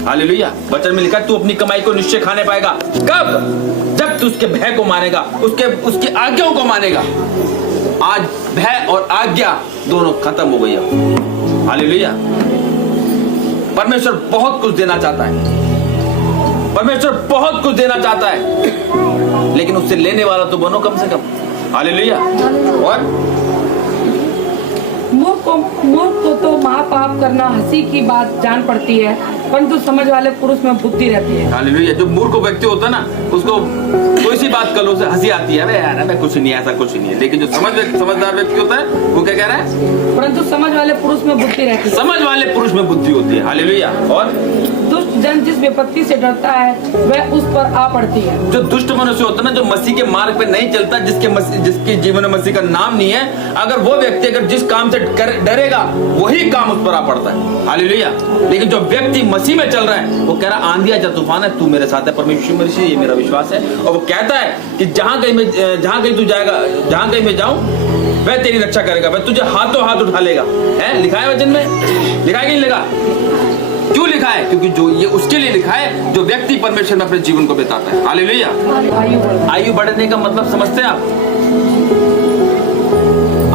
Hallelujah. वचन में लिखा तू अपनी कमाई को निश्चय खाने पाएगा। कब? जब तू उसके भय को मानेगा, उसके आज्ञाओं को मानेगा। आज भय और आज्ञा दोनों खत्म हो गई है। हालेलुया। परमेश्वर बहुत कुछ देना चाहता है, परमेश्वर बहुत कुछ देना चाहता है, लेकिन उससे लेने वाला तो बनो कम से कम। हालेलुया। और मूर्ख को तो महापाप करना हंसी की बात जान पड़ती है, परंतु समझ वाले पुरुष में बुद्धि रहती है। हालेलुया। जो मूर्ख व्यक्ति होता है ना, उसको कोई सी बात कर लो उसे हंसी आती है, अरे यार मैं कुछ नहीं, ऐसा कुछ नहीं है। लेकिन जो समझदार व्यक्ति होता है वो क्या कह रहा है? परंतु समझ वाले पुरुष में बुद्धि रहती है। समझ वाले पुरुष में बुद्धि होती है। हालेलुया। और दुष्ट जन जिस विपत्ति से डरता है वह उस पर आ पड़ती है। जो दुष्ट मनुष्य होता है ना, जो मसीह के मार्ग पे नहीं चलता, जिसके जीवन में मसीह का नाम नहीं है, अगर वो व्यक्ति अगर जिस काम से डरेगा वही काम उस पर आ पड़ता है। हालेलुया। लेकिन जो व्यक्ति मसीह में चल रहा है वो कह रहा आंधी या तूफान है, तू मेरे साथ है। परमेश्वर मसीह, ये मेरा विश्वास है। और वो कहता है कि जहां कहीं तू जाएगा, जहां कहीं मैं जाऊं वह तेरी रक्षा करेगा, वह तुझे हाथों हाथ उठा लेगा। है लिखा है वचन में, लिखा है कि नहीं लिखा? क्यों लिखा है? क्योंकि जो ये उसके लिए लिखा है जो व्यक्ति परमेश्वर में अपने जीवन को बिताता है। हालेलुया। आयु बढ़ने का मतलब समझते हैं आप?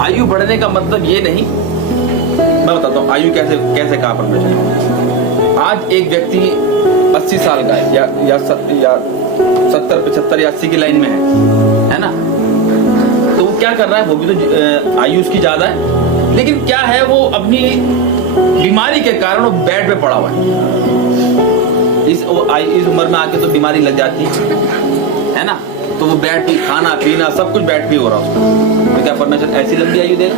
आयु बढ़ने का मतलब ये नहीं, मैं बताता हूँ आयु कैसे कहा परमेश्वर ने। आज एक व्यक्ति 80 साल का है या 70, 75 या 80 की लाइन में है ना, तो वो क्या कर रहा है? वो भी तो आयु उसकी ज्यादा है, लेकिन क्या है, वो अपनी बीमारी के कारण वो बेड पे पड़ा हुआ है। इस उम्र में आके तो बीमारी लग जाती है ना, तो वो बेड पे खाना पीना सब कुछ बेड पे हो रहा है उसका। तो क्या परमेश्वर ऐसी लंबी आयु देगा?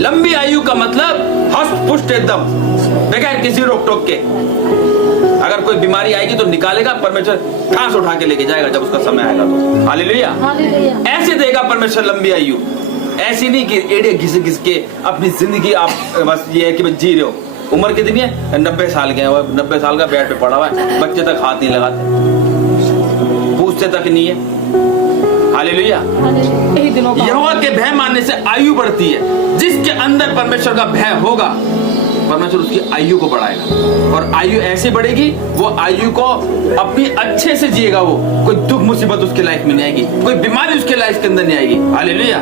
लंबी आयु का मतलब हष्ट पुष्ट एकदम बगैर किसी रोक टोक के। अगर कोई बीमारी आएगी तो निकालेगा परमेश्वर, घास उठा के लेके जाएगा जब उसका समय आएगा तो। हालेलुया। ऐसे देगा परमेश्वर लंबी आयु। ऐसी नहीं कि एड़े घिस घिस के अपनी जिंदगी आप बस ये है कि बस जी रहे हो। उम्र कितनी है? 90 साल के हैं, 90 साल का बेड पे पड़ा हुआ है, बच्चे तक हाथ नहीं लगाते, पूछते तक नहीं है। हालेलुया। यहोवा के भय मानने से आयु बढ़ती है। जिसके अंदर परमेश्वर का भय होगा परमेश्वर उसकी आयु को बढ़ाएगा, और आयु ऐसे बढ़ेगी वो आयु को अपनी अच्छे से जिएगा। वो कोई दुख मुसीबत उसके लाइफ में नहीं आएगी, कोई बीमारी उसके लाइफ के अंदर नहीं आएगी। हालेलुया।